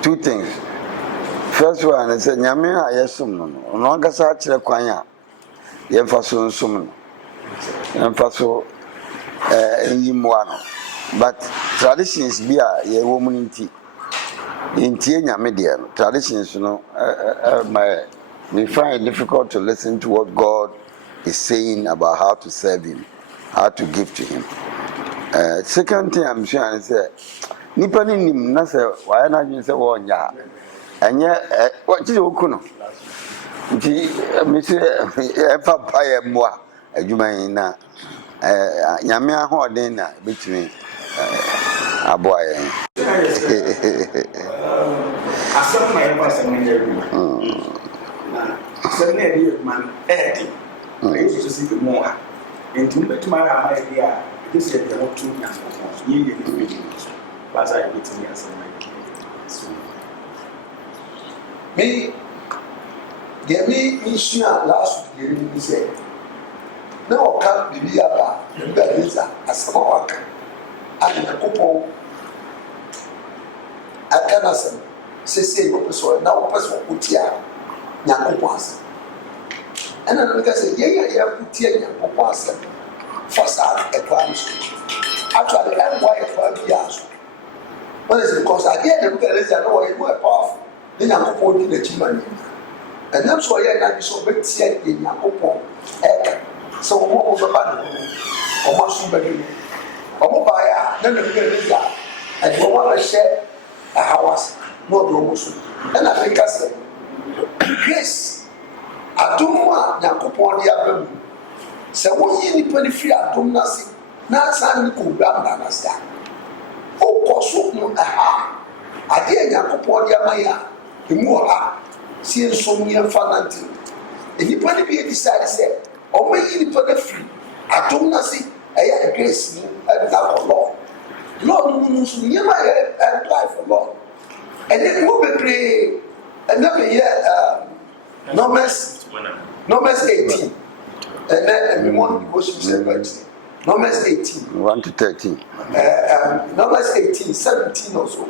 two things. First one is Nyame ayesum no. Ono agasa akire kwan a ye mfa so nsum no. Mfa so yimwa no. But traditions bi a ye wo mu nti. Ntie Nyame de no. Traditions no we find it difficult to listen to what God is saying about how to serve him, how to give to him. Second thing I'm sure is nipa ni nim na say why na dwen say wo nya enye what you okuno nti me say efa pa ye moa adwuma yin na nyame ahoden na betimi aboa ye asem na efa asem na adwuma asem na dey man I used to see the more and to make my idea this is the whole two years you but I meet me as me get me issue last week you say no can be aba the visa as some work and the couple I can say your person now person utia nyakopas and then because yeah utia nyakopas first a class actually I'm why 12 years. What is it? Because again, the parents are no more powerful. They are not going to the money. And that's why I am so big set in Yakopo. So, what was the band? Or what should be? Or what buyer? Then the parents are. And you want to share a house, no promotion. And I think I said, grace. I don't want Yakopo the other. So, what you need 23 I don't know. Now, Sandy could grab an understand. O koso no aha ade Yakobon dia maya emu ha sie nsom ye fananti enipa ne bi decide say o mayi nipa na free atom na si eya grace ni and that law no so ye ma apply for law and then mo be pray and then here Numbers 18 and then we want to go to 17 Numbers 18. 1 to 13. Numbers 18, 17 or so.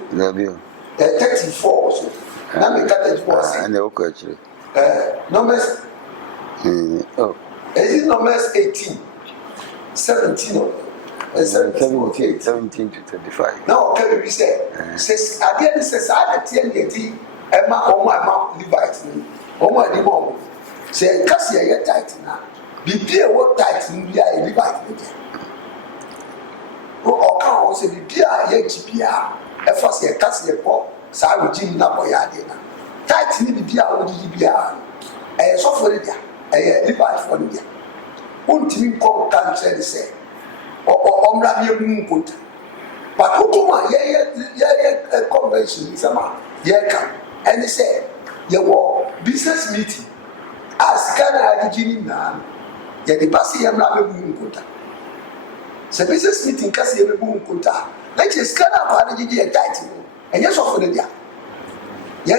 34 or so. Now we got 34. And the okay actually. Numbers. Oh. Is it Numbers 18, 17 or 17 to 35. Now, okay, we say, says again, says I tell you, Emma, oh my Levites, oh my demon. Say, Cassia, you're tight now. Be clear what tight in the Levite. Or can say the Pia Yachipia, a first year Cassia Pop, Sarah Jim Napoyadina. Tight in the Pia would be a software, a Levite for India. Won't you call country say, or Omra Munkunta. But Ukuma, a convention is a man, yeah, and they say, your business meeting. As Ghana Gini now, yet the passing Yamra Munkunta. So business meeting Cassia Munkunta. Let us scan up and give you a title. And yes, of the dia. Yam,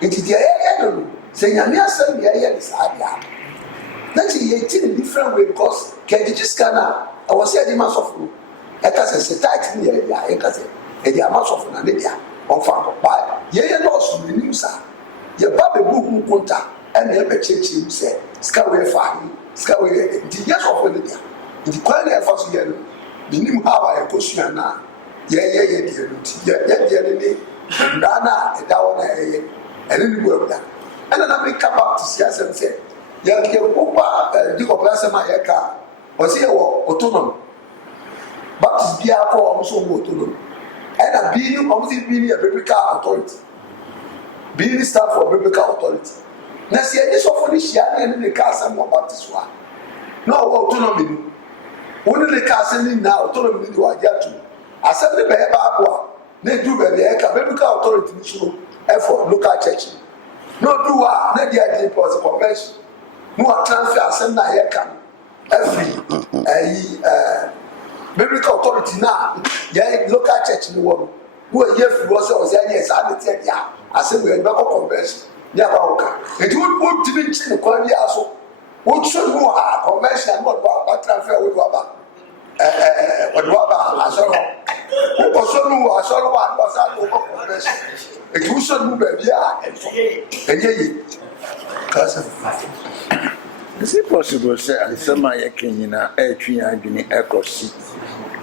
it is the air. Say, Yamia send me a this idea. That's a different way because can you just scan up? I was saying the mass of you. I can say, title me, I can say, and the amount of an idea on farm. But ye lost the news. Your Baba Munkunta and the other church you say, Skyway Farm, Skyway, the yes of the dia. The quality of us here, the new how I question now. Nana, and down and then work that. And then I make come up to see us and say, yeah, you go plus my car. Was here autonomous. But be also autonomous. And I'm being obviously being a biblical authority. Being staff for biblical authority. Now, see, this often she had in the castle more Baptist one. No autonomy. Only the castle now, autonomy to a judge. I said the Baba, they do the biblical authority for local church. No, do not the idea was a convention. No transfer, send na here can every biblical authority now, yeah, local church in the world. Who are here was yes, I said, yeah, I said we are back convention. Yeah, it would to be in the quality also. What should know our convention and what transfer with Waba? What Waba, as well. Also, no, I saw one was out of progression. It was so baby. Is it possible, sir, and some of your Kenyan air tree and Guinea echoes,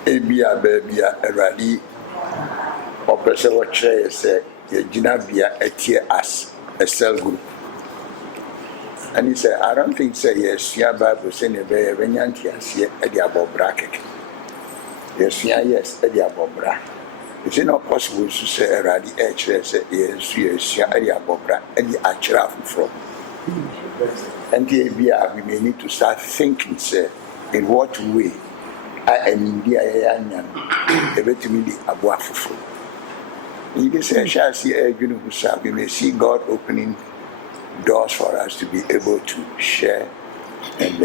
Abia, baby, a rally, or Pessoa chair, say, the Ginabia, a tier as a cell group. And he said, I don't think, say, yes, your Bible saying a very Venyantias yet at the above bracket. Yes, at the above bracket. Is it not possible to say a rally edge, say, yes, at the above bracket, and the Achra from? And we may need to start thinking, say, in what way I am in the Ayan, a better me the Abuafu. In this shall see a we may see God opening doors for us to be able to share and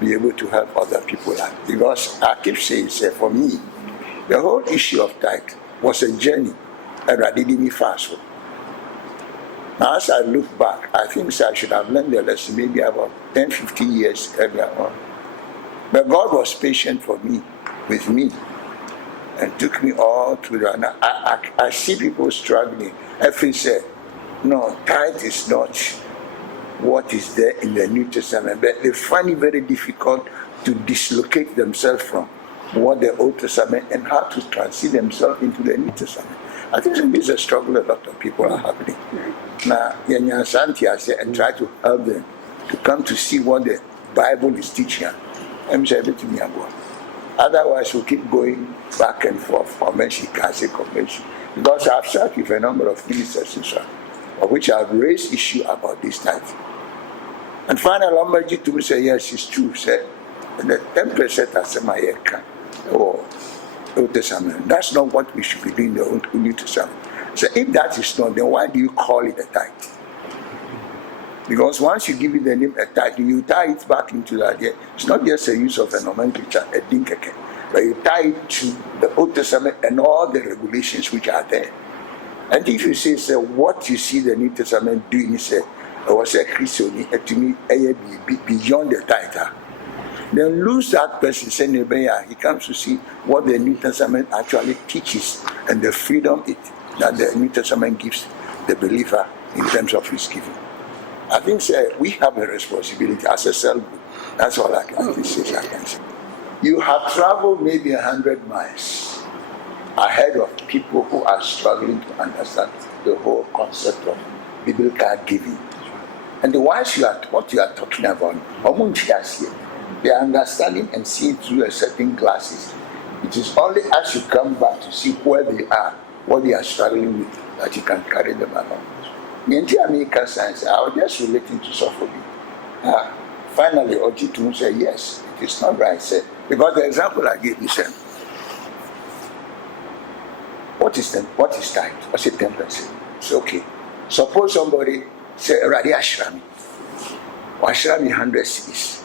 be able to help other people out. Because I keep saying, say, for me, the whole issue of tithe was a journey, and I didn't fast. Now, as I look back, I think I should have learned the lesson maybe about 10, 15 years earlier on. But God was patient for me, with me, and took me all through that. Now, I see people struggling. Every said, no, tithe is not what is there in the New Testament, but they find it very difficult to dislocate themselves from what the Old Testament and how to transit themselves into the New Testament. I think this is a struggle a lot of people are having. Now, and try to help them to come to see what the Bible is teaching. Otherwise, we'll keep going back and forth, convention, convention. Because I've sat with a number of ministers, of which I've raised issue about this type. And finally, Lombardi to me say, yes, it's true. Say, the 10% as my account. Oh, Old Testament. That's not what we should be doing in the New Testament. So if that is not, then why do you call it a tithe? Because once you give it the name a tithe, you tie it back into that. It's not just a use of a nomenclature, a dinkeke, but you tie it to the Old Testament and all the regulations which are there. And if you say what you see the New Testament doing, say, I was a Christian, to me, beyond the tithe. Then lose that person, he comes to see what the New Testament actually teaches and the freedom that the New Testament gives the believer in terms of his giving. I think we have a responsibility as a cell group. That's all I can say. You have traveled maybe 100 miles ahead of people who are struggling to understand the whole concept of biblical giving. And the ones what you are talking about, they are understanding and seeing through a certain glasses. It is only as you come back to see where they are, what they are struggling with, that you can carry them along. In the American science, I was just relating to Sophobia. Finally, Ojitum said, yes, it is not right. Said, because the example I gave you said, what is tithe? I said 10%. It's okay. Suppose somebody say, Radi Ashrami. Ashrami 100 cities.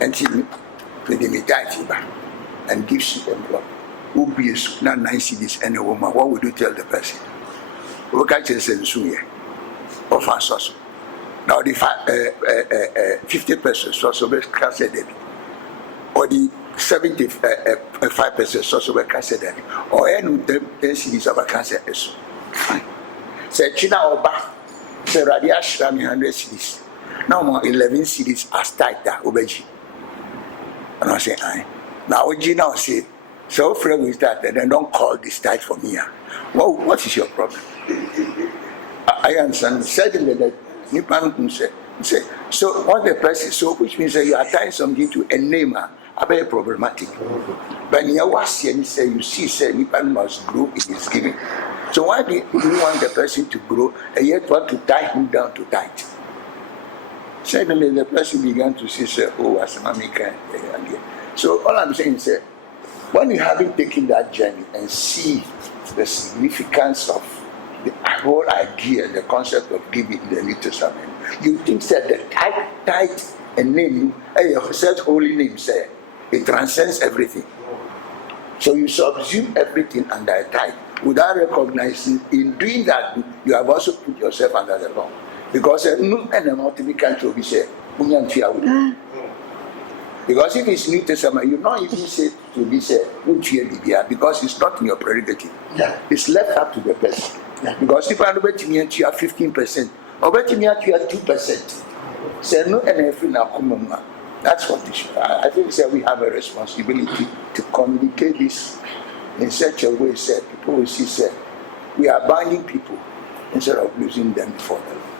And he with the tithe and gives you envelope. Who be not 9 cities and a woman? What would you tell the person? We can't say of our source. Now the 50% source of cancer debit, or the 75% source of cancer debit, or any 10 cities of a cancer is fine. Say China or Ba, say Radia Shrami 100 cities. Now more 11 cities are tied there, Obeji. And I say, aye. Now Oji now say, so friend with that, then don't call this tithe for me. Well, what is your problem? I understand. Secondly, that Nipan say, so what the person, so which means that you are tying something to a name, are very problematic. But in your was you say, you see, say Nipan must grow in his giving. So why do you want the person to grow and yet want to tie him down to tithe? Secondly, the person began to see, say, oh, as Mamika again. So all I'm saying is, when you haven't taken that journey and see the significance of the whole idea, the concept of giving in the New Testament, you think that the tithe and name, such holy name, say, it transcends everything. So you subsume everything under a tithe without recognizing, in doing that, you have also put yourself under the law. Because no and multiple country will be said, Because if it's New Testament, you not even say to be said, because it's not in your prerogative. Yeah. It's left up to the person. Yeah. Because if I bet me you have 15%, or bet me you have 2%, say no, and every now come. That's what it should. I think we have a responsibility to communicate this in such a way that people will see, we are binding people instead of losing them before the Lord.